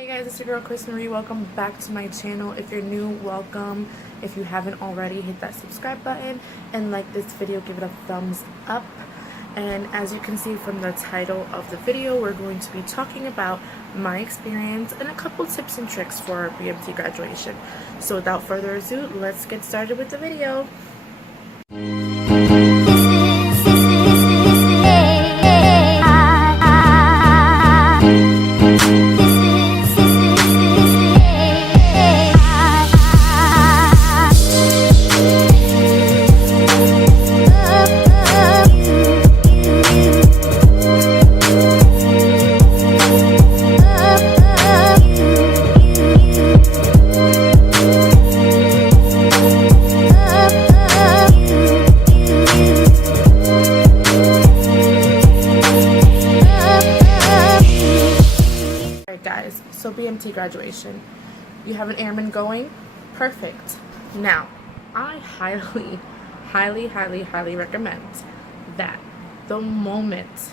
Hey guys, it's your girl Crys.marie. Welcome back to my channel. If you're new, welcome. If you haven't already, hit that subscribe button and like this video, give it a thumbs up. And as you can see from the title of the video, we're going to be talking about my experience and a couple tips and tricks for BMT graduation. So without further ado, let's get started with the video. Guys, so BMT graduation, you have an airman going, perfect. Now I highly recommend that the moment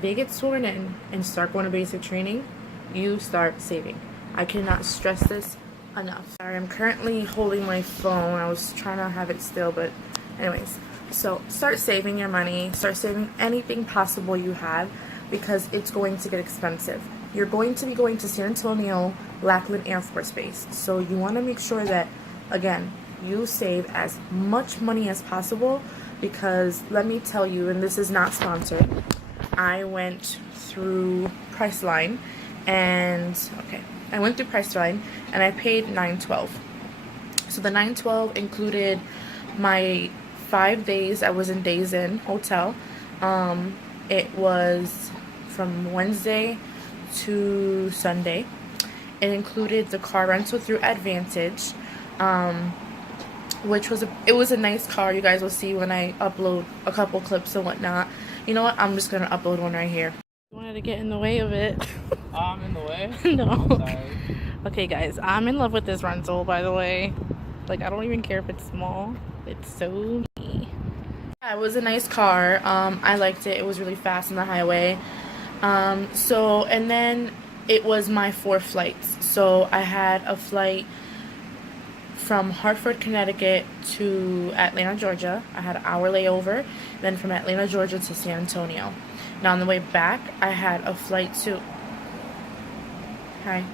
they get sworn in and start going to basic training, you start saving. I cannot stress this enough. Sorry, I'm currently holding my phone. I was trying to have it still, but anyways, so start saving your money, start saving anything possible you have, because it's going to get expensive. You're going to be going to San Antonio Lackland Air Force Base, so you want to make sure that, again, you save as much money as possible, because let me tell you, and this is not sponsored, I went through Priceline, and I paid $912. So the $912 included my 5 days. I was in Days Inn hotel. It was from Wednesday to Sunday. It included the car rental through Advantage, which was a nice car. You guys will see when I upload a couple clips and whatnot. You know what? I'm just gonna upload one right here. I wanted to get in the way of it. I'm in the way? No. I'm sorry. Okay, guys, I'm in love with this rental, by the way. Like, I don't even care if it's small. It's so me. Yeah, it was a nice car. I liked it. It was really fast on the highway. And then it was my 4 flights. So I had a flight from Hartford, Connecticut to Atlanta, Georgia. I had an hour layover. Then from Atlanta, Georgia to San Antonio. Now on the way back, I had a flight to... Hi.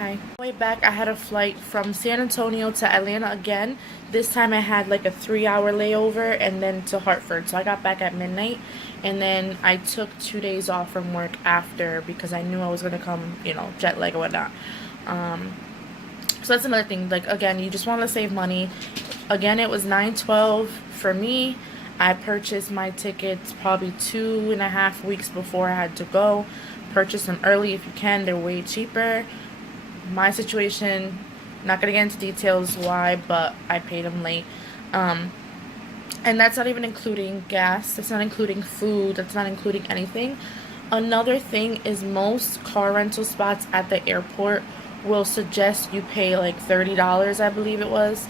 On the way back, I had a flight from San Antonio to Atlanta again. This time I had like a 3-hour layover and then to Hartford. So I got back at midnight, and then I took 2 days off from work after, because I knew I was going to come, jet lag or whatnot. So that's another thing. Like, again, you just want to save money. Again, it was $912 for me. I purchased my tickets probably 2.5 weeks before I had to go. Purchase them early if you can. They're way cheaper. My situation, not gonna get into details why, but I paid them late. And that's not even including gas. That's not including food. That's not including anything. Another thing is, most car rental spots at the airport will suggest you pay like $30, I believe it was,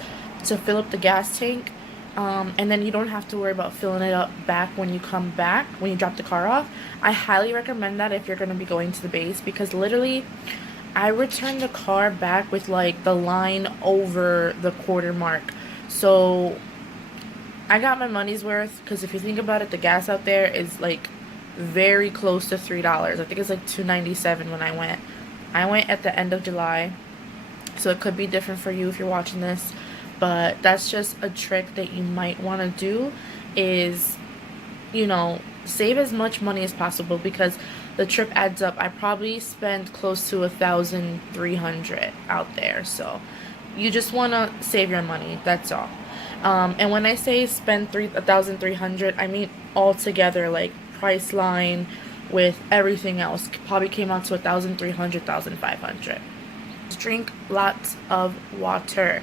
to fill up the gas tank. And then you don't have to worry about filling it up back when you come back, when you drop the car off. I highly recommend that if you're going to be going to the base, because literally I returned the car back with like the line over the quarter mark. So I got my money's worth, because if you think about it, the gas out there is like very close to $3. I think it's like $2.97 when I went. I went at the end of July, so it could be different for you if you're watching this. But that's just a trick that you might want to do, is, save as much money as possible, because the trip adds up. I probably spent close to $1,300 out there. So you just want to save your money. That's all. And when I say spend $1,300, I mean all together, like Priceline with everything else. Probably came out to $1,300, $1,500. Drink lots of water.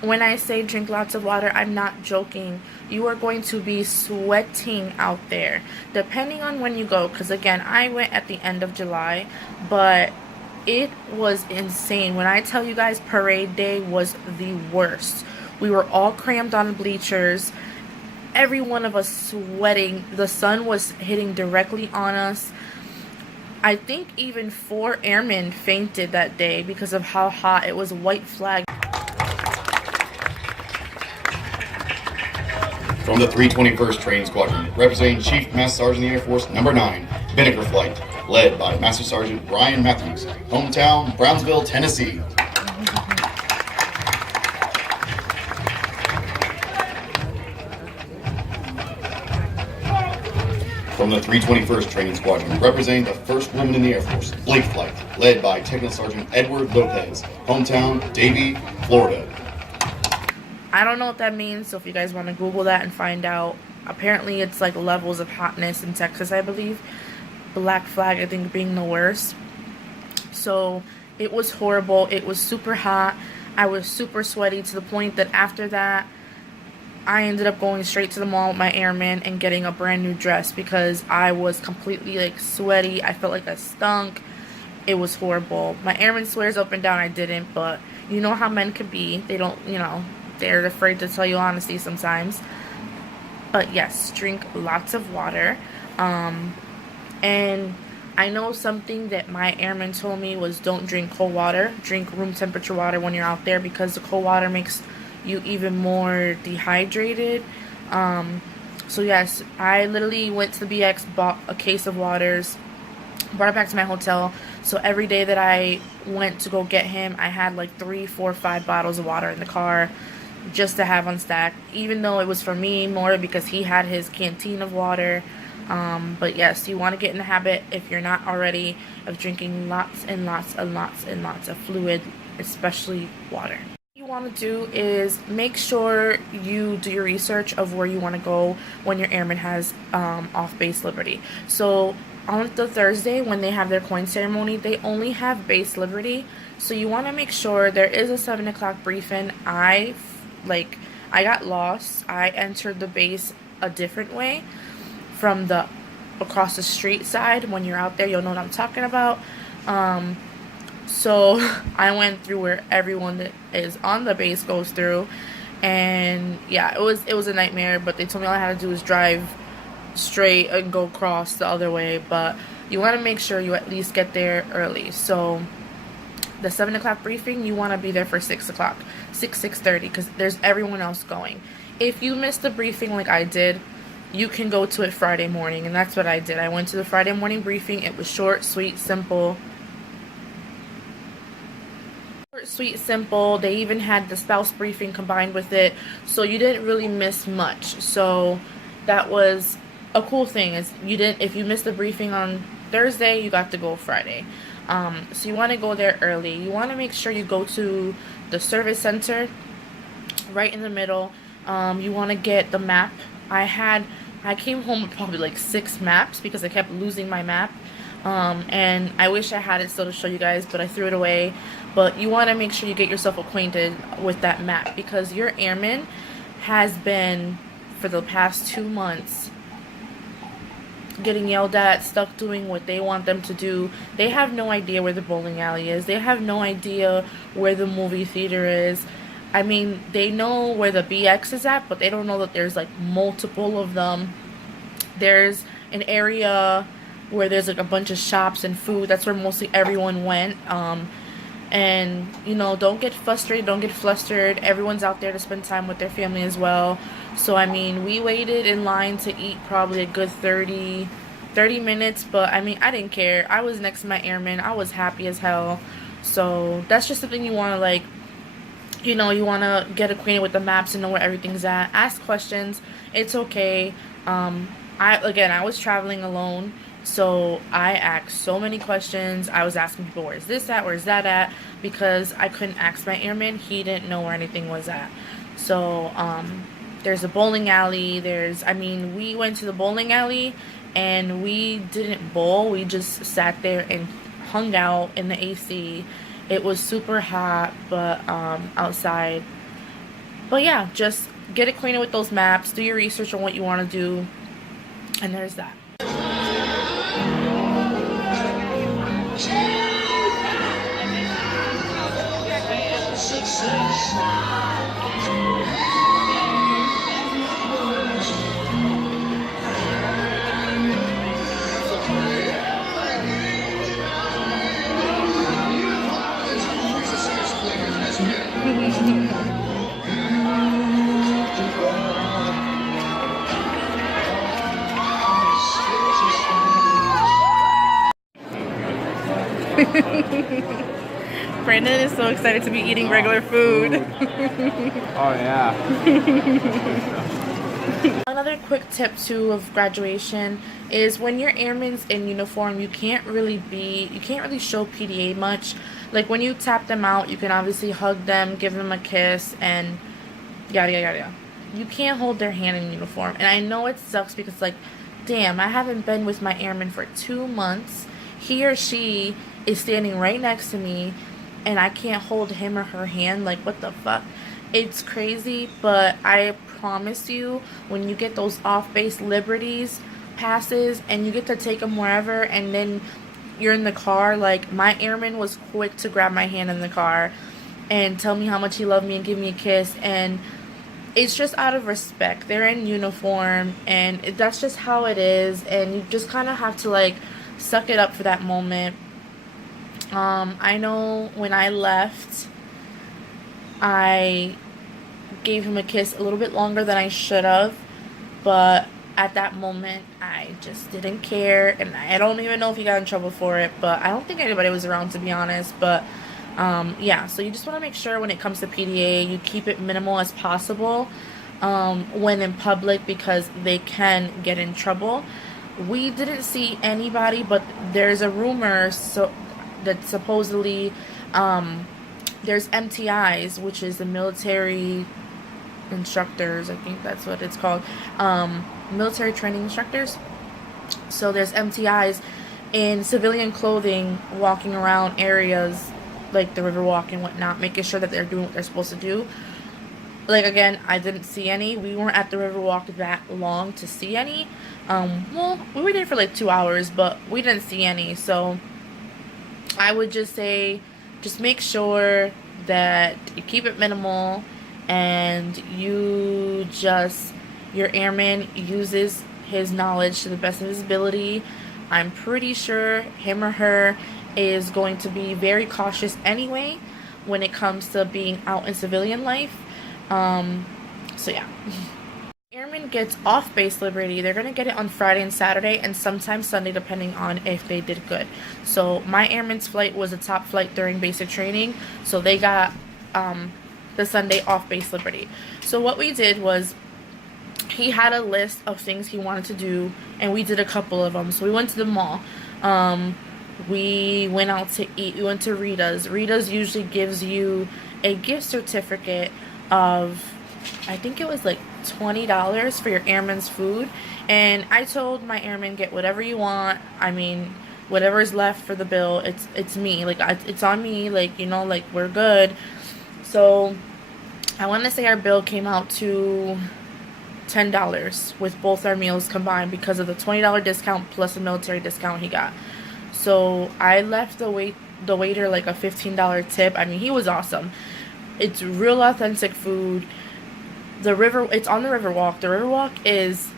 When I say drink lots of water, I'm not joking. You are going to be sweating out there, depending on when you go. Because again, I went at the end of July, but it was insane. When I tell you guys, parade day was the worst. We were all crammed on bleachers. Every one of us sweating. The sun was hitting directly on us. I think even 4 airmen fainted that day because of how hot it was. White flag. From the 321st Training Squadron, representing Chief Master Sergeant of the Air Force, Number 9, Vinegar Flight, led by Master Sergeant Brian Matthews, hometown, Brownsville, Tennessee. From the 321st Training Squadron, representing the first woman in the Air Force, Blake Flight, led by Technical Sergeant Edward Lopez, hometown, Davie, Florida. I don't know what that means, so if you guys want to Google that and find out, apparently it's like levels of hotness in Texas, I believe. Black flag, I think, being the worst. So it was horrible. It was super hot. I was super sweaty to the point that after that, I ended up going straight to the mall with my airman and getting a brand new dress because I was completely like sweaty. I felt like I stunk. It was horrible. My airman swears up and down I didn't, but you know how men can be. They don't, they're afraid to tell you honesty sometimes. But yes, drink lots of water. And I know something that my airman told me was don't drink cold water. Drink room temperature water when you're out there because the cold water makes you even more dehydrated. So yes, I literally went to the BX, bought a case of waters, brought it back to my hotel. So every day that I went to go get him, I had like 3, 4, 5 bottles of water in the car just to have on stack, even though it was for me more because he had his canteen of water. But yes, you want to get in the habit, if you're not already, of drinking lots and lots and lots and lots of fluid, especially water. What you want to do is make sure you do your research of where you want to go when your airman has off base liberty. So on the Thursday when they have their coin ceremony, they only have base liberty. So you want to make sure there is a 7 o'clock briefing. I got lost. I entered the base a different way from the across the street side. When you're out there, you'll know what I'm talking about. So I went through where everyone that is on the base goes through, and yeah, it was a nightmare. But they told me all I had to do was drive straight and go across the other way. But you want to make sure you at least get there early. So the 7 o'clock briefing, you want to be there for 6 o'clock, 6:30, because there's everyone else going. If you missed the briefing like I did, you can go to it Friday morning, and that's what I did. I went to the Friday morning briefing. It was short, sweet, simple. Short, sweet, simple. They even had the spouse briefing combined with it, so you didn't really miss much. So that was a cool thing. Is if you missed the briefing on Thursday, you got to go Friday. So you want to go there early. You want to make sure you go to the service center right in the middle. You want to get the map. I came home with probably like 6 maps because I kept losing my map. And I wish I had it still to show you guys, but I threw it away. But you want to make sure you get yourself acquainted with that map because your airman has been, for the past 2 months, getting yelled at, stuck doing what they want them to do. They have no idea where the bowling alley is. They have no idea where the movie theater is. I mean, they know where the BX is at, but they don't know that there's like multiple of them. There's an area where there's like a bunch of shops and food. That's where mostly everyone went. And don't get frustrated, don't get flustered. Everyone's out there to spend time with their family as well. So I mean, we waited in line to eat probably a good 30 minutes, but I mean, I didn't care. I was next to my airman. I was happy as hell. So that's just something you want to you want to get acquainted with the maps and know where everything's at. Ask questions. It's okay. I was traveling alone, so I asked so many questions. I was asking people, where is this at? Where is that at? Because I couldn't ask my airman. He didn't know where anything was at. So, there's a bowling alley. We went to the bowling alley and we didn't bowl. We just sat there and hung out in the AC. It was super hot, but outside. But yeah, just get acquainted with those maps. Do your research on what you want to do. And there's that. Brandon is so excited to be eating regular food. Oh yeah. Another quick tip too of graduation is when your airman's in uniform, you can't really show PDA much. Like when you tap them out, you can obviously hug them, give them a kiss, and yada yada yada. You can't hold their hand in uniform. And I know it sucks because like, damn, I haven't been with my airman for 2 months. He or she is standing right next to me and I can't hold him or her hand. Like, what the fuck? It's crazy, but I promise you, when you get those off-base liberties passes and you get to take them wherever, and then you're in the car, like, my airman was quick to grab my hand in the car and tell me how much he loved me and give me a kiss, and it's just out of respect. They're in uniform, and that's just how it is, and you just kind of have to, like, suck it up for that moment. I know when I left, I gave him a kiss a little bit longer than I should have, but at that moment, I just didn't care, and I don't even know if he got in trouble for it, but I don't think anybody was around, to be honest, but yeah, so you just want to make sure when it comes to PDA, you keep it minimal as possible when in public, because they can get in trouble. We didn't see anybody, but there's a rumor that supposedly there's MTIs, which is the military instructors, I think that's what it's called, military training instructors. So there's MTIs in civilian clothing walking around areas like the Riverwalk and whatnot, making sure that they're doing what they're supposed to do. Like, again, I didn't see any. We weren't at the Riverwalk that long to see any. Well, we were there for like 2 hours, but we didn't see any. So I would just say, just make sure that you keep it minimal, and your airman uses his knowledge to the best of his ability. I'm pretty sure him or her is going to be very cautious anyway when it comes to being out in civilian life. So yeah. Airman gets off base liberty. They're going to get it on Friday and Saturday, and sometimes Sunday, depending on if they did good. So my airman's flight was a top flight during basic training, so they got the Sunday off base liberty. So what we did was, he had a list of things he wanted to do, and we did a couple of them. So we went to the mall. We went out to eat. We went to Rita's. Rita's usually gives you a gift certificate of, I think it was like $20 for your airman's food. And I told my airman, get whatever you want. I mean, whatever is left for the bill, it's me. Like, it's on me. Like, you know, like, we're good. So I want to say our bill came out to $10 with both our meals combined, because of the $20 discount plus the military discount he got. So I left the waiter like a $15 tip. I mean, he was awesome. It's real authentic food. It's on the Riverwalk. The Riverwalk is,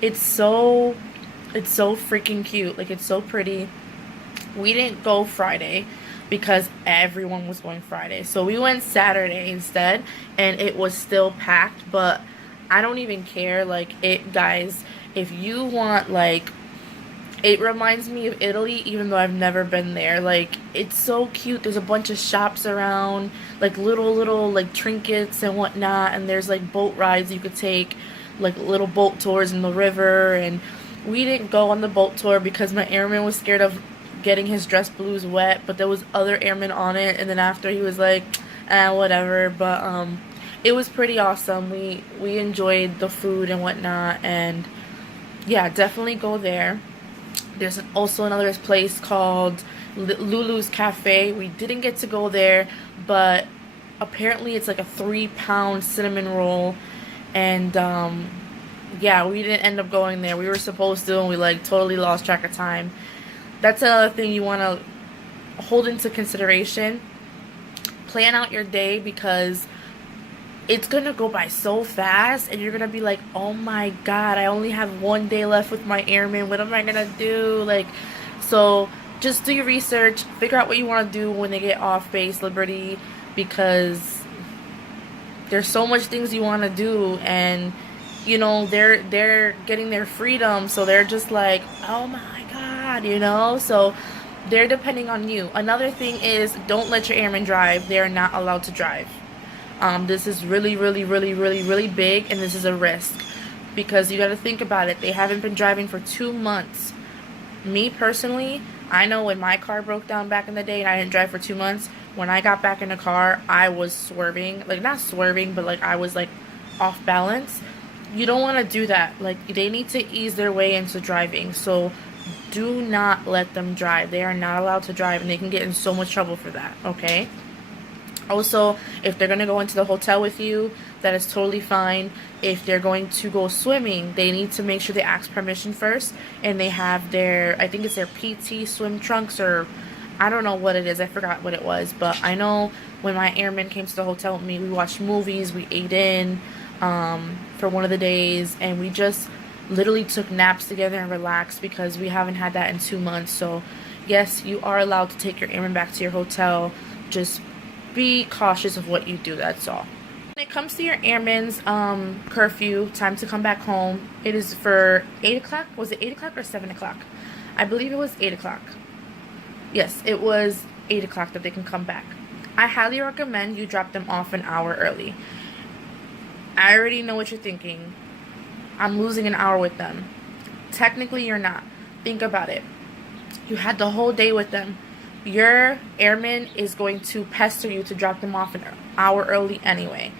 it's so freaking cute. Like, it's so pretty. We didn't go Friday because everyone was going Friday. So we went Saturday instead, and it was still packed, but I don't even care. Like, guys, if you want, like, it reminds me of Italy, even though I've never been there. Like, it's so cute. There's a bunch of shops around, like, little, like, trinkets and whatnot, and there's, like, boat rides you could take, like, little boat tours in the river, and we didn't go on the boat tour because my airman was scared of getting his dress blues wet, but there was other airmen on it, and then after he was like, whatever, but, it was pretty awesome. We enjoyed the food and whatnot, and yeah, definitely go there. There's also another place called Lulu's Cafe. We didn't get to go there, but apparently it's like a 3-pound cinnamon roll, and yeah, we didn't end up going there. We were supposed to, and we like totally lost track of time. That's another thing you want to hold into consideration. Plan out your day, because it's gonna go by so fast, and you're gonna be like, oh my god, I only have 1 day left with my airman. What am I gonna do? Like, so just do your research, figure out what you want to do when they get off base liberty, because there's so much things you want to do, and you know, they're getting their freedom, so they're just like, oh my god, you know. So they're depending on you. Another thing is, don't let your airmen drive. They are not allowed to drive. This is really, really, really, really, really big, and this is a risk because you got to think about it. They haven't been driving for 2 months. Me personally, I know when my car broke down back in the day and I didn't drive for 2 months, when I got back in the car, I was swerving. Like, not swerving, but like I was like off balance. You don't want to do that. Like, they need to ease their way into driving. So do not let them drive. They are not allowed to drive, and they can get in so much trouble for that, okay? Also, if they're going to go into the hotel with you, that is totally fine. If they're going to go swimming, they need to make sure they ask permission first, and they have their, I think it's their PT swim trunks, or I don't know what it is. I forgot what it was, but I know when my airman came to the hotel with me, we watched movies, we ate in for one of the days, and we just literally took naps together and relaxed because we haven't had that in 2 months. So yes, you are allowed to take your airman back to your hotel. Just be cautious of what you do, that's all. When it comes to your airman's curfew, time to come back home, it is for 8 o'clock. Was it 8 o'clock or 7 o'clock? I believe it was 8 o'clock. Yes, it was 8 o'clock that they can come back. I highly recommend you drop them off an hour early. I already know what you're thinking. I'm losing an hour with them. Technically, you're not. Think about it. You had the whole day with them. Your airman is going to pester you to drop them off an hour early anyway.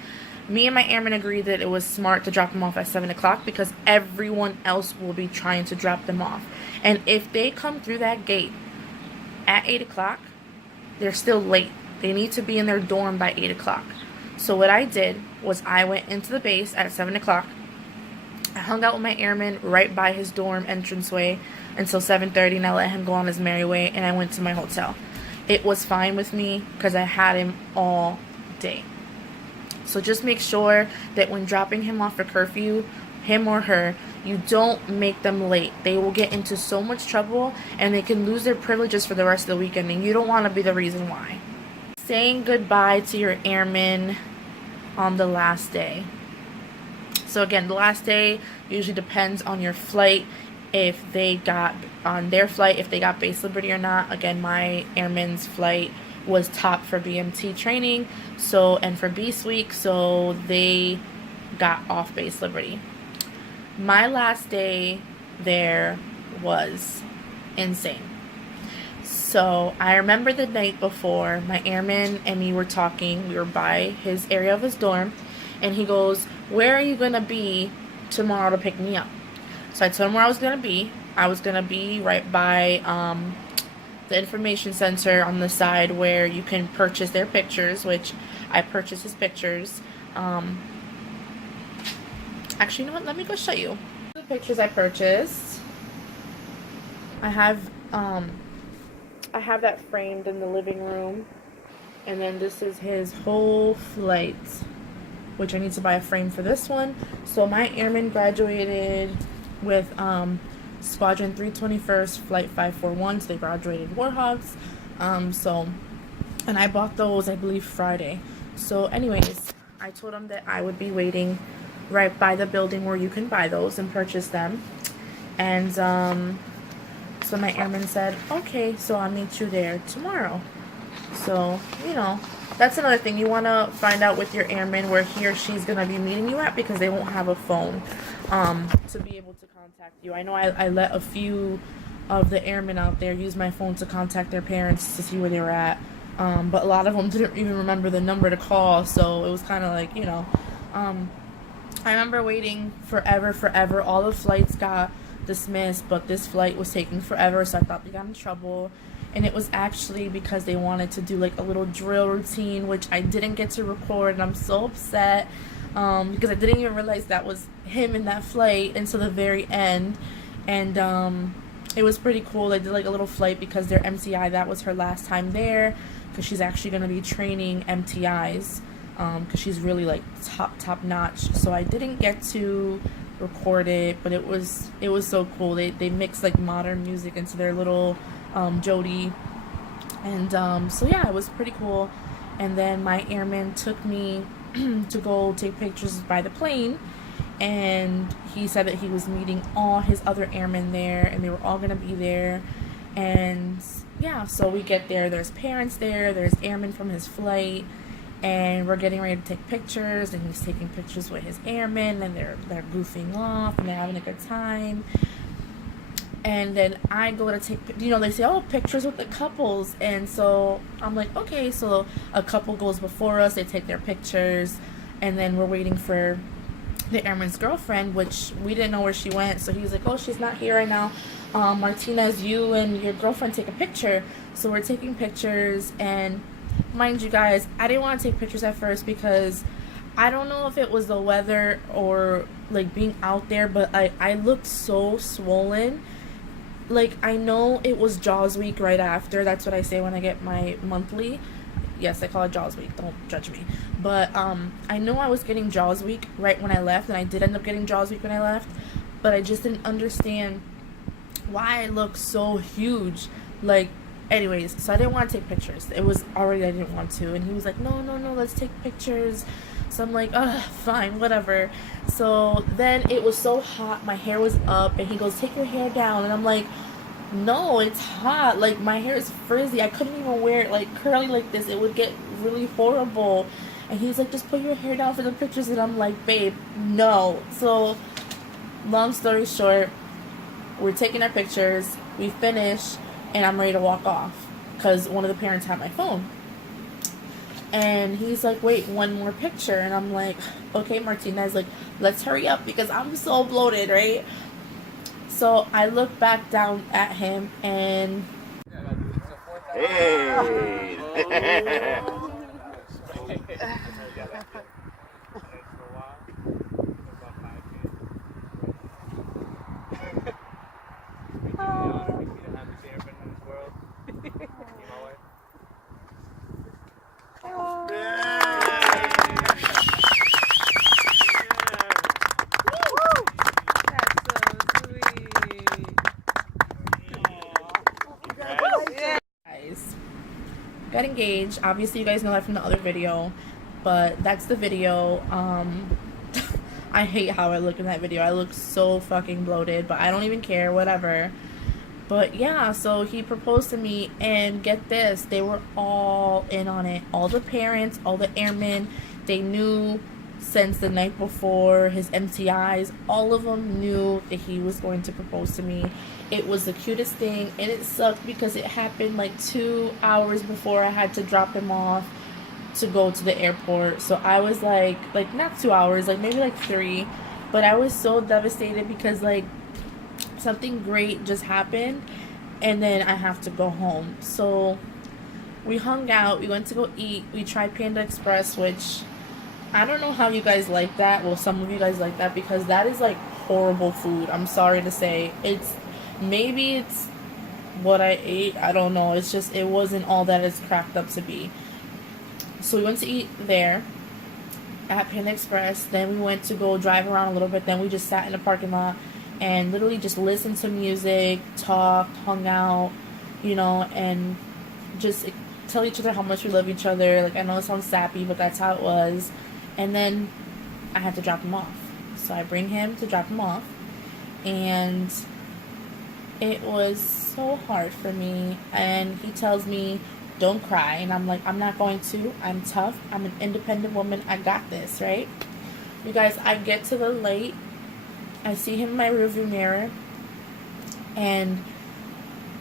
Me and my airman agreed that it was smart to drop them off at 7 o'clock because everyone else will be trying to drop them off. And if they come through that gate at 8 o'clock, they're still late. They need to be in their dorm by 8 o'clock. So what I did was I went into the base at 7 o'clock. I hung out with my airman right by his dorm entranceway until 7:30, and I let him go on his merry way, and I went to my hotel. It was fine with me because I had him all day. So just make sure that when dropping him off for curfew, him or her, you don't make them late. They will get into so much trouble, and they can lose their privileges for the rest of the weekend, and you don't want to be the reason why. Saying goodbye to your airman on the last day. So again, the last day usually depends on your flight. If they got on their flight, if they got base Liberty or not. Again, my airman's flight was top for BMT training, so, and for Beast Week, so they got off base Liberty. My last day there was insane. So I remember the night before, my airman and me were talking. We were by his area of his dorm, and he goes, "Where are you going to be tomorrow to pick me up?" So I told him where I was going to be. I was going to be right by the information center on the side where you can purchase their pictures, which I purchased his pictures. Actually, you know what? Let me go show you the pictures I purchased. I have that framed in the living room. And then this is his whole flight, which I need to buy a frame for this one. So my airman graduated with Squadron 321st Flight 541, so they graduated Warhogs. And I bought those, I believe, Friday. So anyways, I told him that I would be waiting right by the building where you can buy those and purchase them. And so my airman said, okay, so I'll meet you there tomorrow. So, you know, that's another thing. You want to find out with your airman where he or she's going to be meeting you at, because they won't have a phone to be able to contact you. I know I let a few of the airmen out there use my phone to contact their parents to see where they were at. But a lot of them didn't even remember the number to call, so it was kind of like, you know. I remember waiting forever. All the flights got dismissed, but this flight was taking forever, so I thought they got in trouble. And it was actually because they wanted to do like a little drill routine, which I didn't get to record, and I'm so upset because I didn't even realize that was him in that flight until the very end. And it was pretty cool. They did like a little flight because their MTI, that was her last time there, because she's actually going to be training MTIs, because she's really like top notch. So I didn't get to record it, but it was so cool. They mixed like modern music into their little Jody, and so yeah, it was pretty cool. And then my airman took me to go take pictures by the plane, and he said that he was meeting all his other airmen there, and they were all gonna be there. And yeah, so we get there, there's parents there, there's airmen from his flight, and we're getting ready to take pictures, and he's taking pictures with his airmen, and they're goofing off, and they're having a good time. And then I go to take, they say, oh, pictures with the couples. And so I'm like, okay, so a couple goes before us, they take their pictures, and then we're waiting for the airman's girlfriend, which we didn't know where she went. So he was like, oh, she's not here right now. Martinez, you and your girlfriend take a picture. So we're taking pictures, and mind you guys, I didn't want to take pictures at first because I don't know if it was the weather or like being out there, but I looked so swollen. Like, I know it was Jaws week right after. That's what I say when I get my monthly. Yes, I call it Jaws week. Don't judge me. But I know I was getting Jaws week right when I left, and I did end up getting Jaws week when I left. But I just didn't understand why I looked so huge. Like, anyways, so I didn't want to take pictures. It was already I didn't want to. And he was like, no, let's take pictures. So I'm like, fine, whatever. So then it was so hot, my hair was up, and he goes, take your hair down. And I'm like, no, it's hot. Like, my hair is frizzy. I couldn't even wear it like curly like this. It would get really horrible. And he's like, just put your hair down for the pictures. And I'm like, babe, no. So long story short, we're taking our pictures, we finish, and I'm ready to walk off because one of the parents had my phone. And he's like, wait, one more picture. And I'm like, okay, Martinez, like, let's hurry up because I'm so bloated, right? So I look back down at him, and Hey! guys got engaged. Obviously, you guys know that from the other video, but that's the video. I hate how I look in that video. I look so fucking bloated, but I don't even care, whatever. But yeah, so he proposed to me, and get this, they were all in on it. All the parents, all the airmen, they knew since the night before, his MTIs, all of them knew that he was going to propose to me. It was the cutest thing, and it sucked because it happened like 2 hours before I had to drop him off to go to the airport. So I was like not 2 hours, like maybe like 3, but I was so devastated because like something great just happened, and then I have to go home. So we hung out, we went to go eat, we tried Panda Express, which I don't know how you guys like that. Well, some of you guys like that because that is like horrible food. I'm sorry to say. Maybe it's what I ate. I don't know. It's just, it wasn't all that it's cracked up to be. So we went to eat there at Panda Express. Then we went to go drive around a little bit. Then we just sat in the parking lot and literally just listened to music, talked, hung out, and just tell each other how much we love each other. Like, I know it sounds sappy, but that's how it was. And then I had to drop him off. So I bring him to drop him off. And it was so hard for me. And he tells me, don't cry. And I'm like, I'm not going to. I'm tough. I'm an independent woman. I got this, right? You guys, I get to the light. I see him in my rearview mirror. And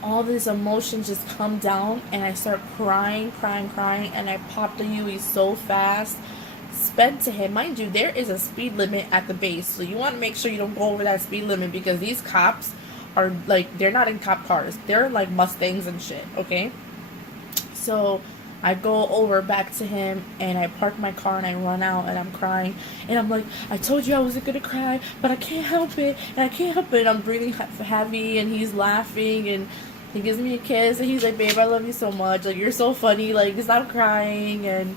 all these emotions just come down. And I start crying. And I pop the Yui so fast. Sped to him. Mind you, there is a speed limit at the base. So you want to make sure you don't go over that speed limit because these cops are like, they're not in cop cars. They're like Mustangs and shit, okay? So I go over back to him and I park my car and I run out and I'm crying. And I'm like, I told you I wasn't going to cry, but I can't help it. And I can't help it. And I'm breathing heavy and he's laughing and he gives me a kiss and he's like, babe, I love you so much. Like, you're so funny. Like, stop crying. And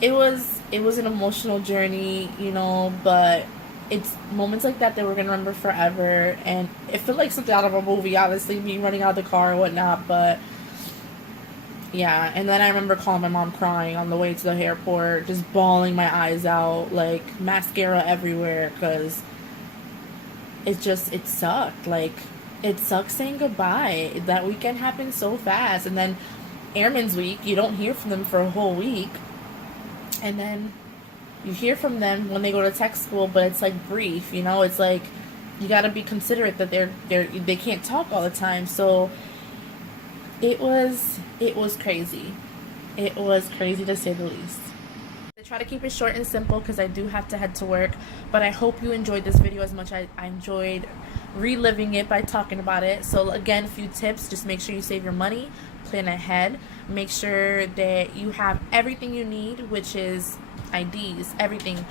it was an emotional journey, but it's moments like that we're going to remember forever. And it felt like something out of a movie, obviously, me running out of the car and whatnot, but yeah. And then I remember calling my mom crying on the way to the airport, just bawling my eyes out, like mascara everywhere, because it sucked. Like, it sucks saying goodbye. That weekend happened so fast, and then Airman's Week, you don't hear from them for a whole week, and then you hear from them when they go to tech school, but it's like brief, you know. It's like you got to be considerate that they can't talk all the time. So it was crazy. It was crazy to say the least. I try to keep it short and simple because I do have to head to work, but I hope you enjoyed this video as much as I enjoyed reliving it by talking about it. So again, a few tips: just make sure you save your money, plan ahead, make sure that you have everything you need, which is IDs, everything.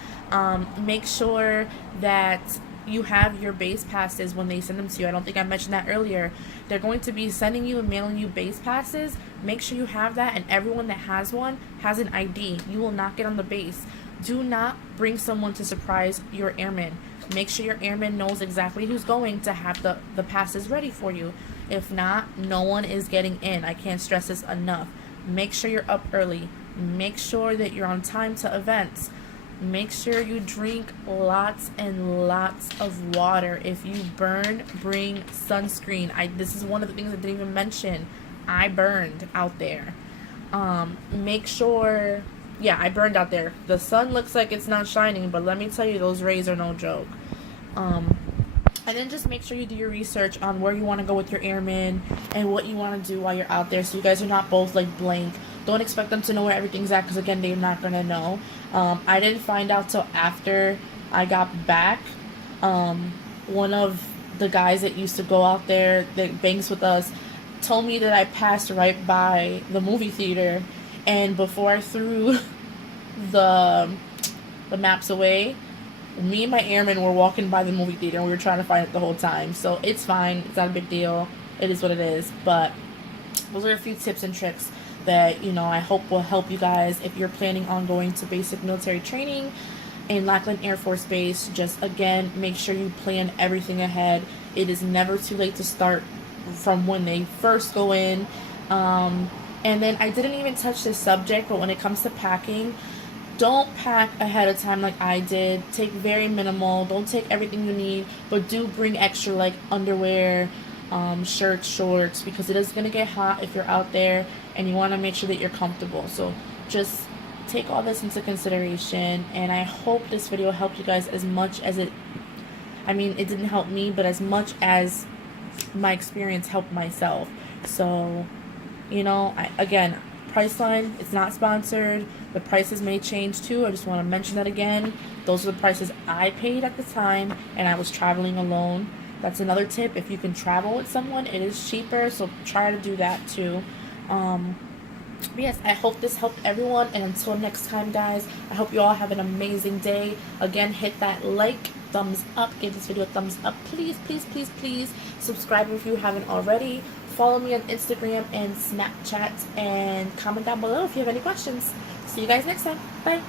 Make sure that you have your base passes when they send them to you. I don't think I mentioned that earlier. They're going to be sending you and mailing you base passes. Make sure you have that, and everyone that has one has an ID. You will not get on the base. Do not bring someone to surprise your airman. Make sure your airman knows exactly who's going to have the passes ready for you. If not, no one is getting in. I can't stress this enough. Make sure you're up early. Make sure that you're on time to events. Make sure you drink lots and lots of water. If you burn, bring sunscreen. This is one of the things I didn't even mention. I burned out there. Make sure, yeah, I burned out there. The sun looks like it's not shining, but let me tell you, those rays are no joke. And then just make sure you do your research on where you want to go with your airmen and what you want to do while you're out there, so you guys are not both like blank. Don't expect them to know where everything's at, because again, they're not gonna know. I didn't find out till after I got back. One of the guys that used to go out there that banks with us told me that I passed right by the movie theater, and before I threw the maps away, me and my airmen were walking by the movie theater and we were trying to find it the whole time. So it's fine. It's not a big deal. It is what it is. But those are a few tips and tricks that, you know, I hope will help you guys if you're planning on going to basic military training in Lackland Air Force Base. Just, again, make sure you plan everything ahead. It is never too late to start from when they first go in. And then I didn't even touch this subject, but when it comes to packing, don't pack ahead of time like I did. Take very minimal. Don't take everything you need, but do bring extra, like underwear, shirts, shorts, because it is going to get hot if you're out there and you want to make sure that you're comfortable. So just take all this into consideration, and I hope this video helped you guys as much as it didn't help me, but as much as my experience helped myself. So, you know, again, Priceline, it's not sponsored. The prices may change too. I just want to mention that again. Those are the prices I paid at the time, and I was traveling alone. That's another tip. If you can travel with someone, it is cheaper, so try to do that too. But yes, I hope this helped everyone, and until next time, guys, I hope you all have an amazing day. Again, hit that like, thumbs up, give this video a thumbs up, please, please, please, please. Subscribe if you haven't already. Follow me on Instagram and Snapchat, and comment down below if you have any questions. See you guys next time. Bye.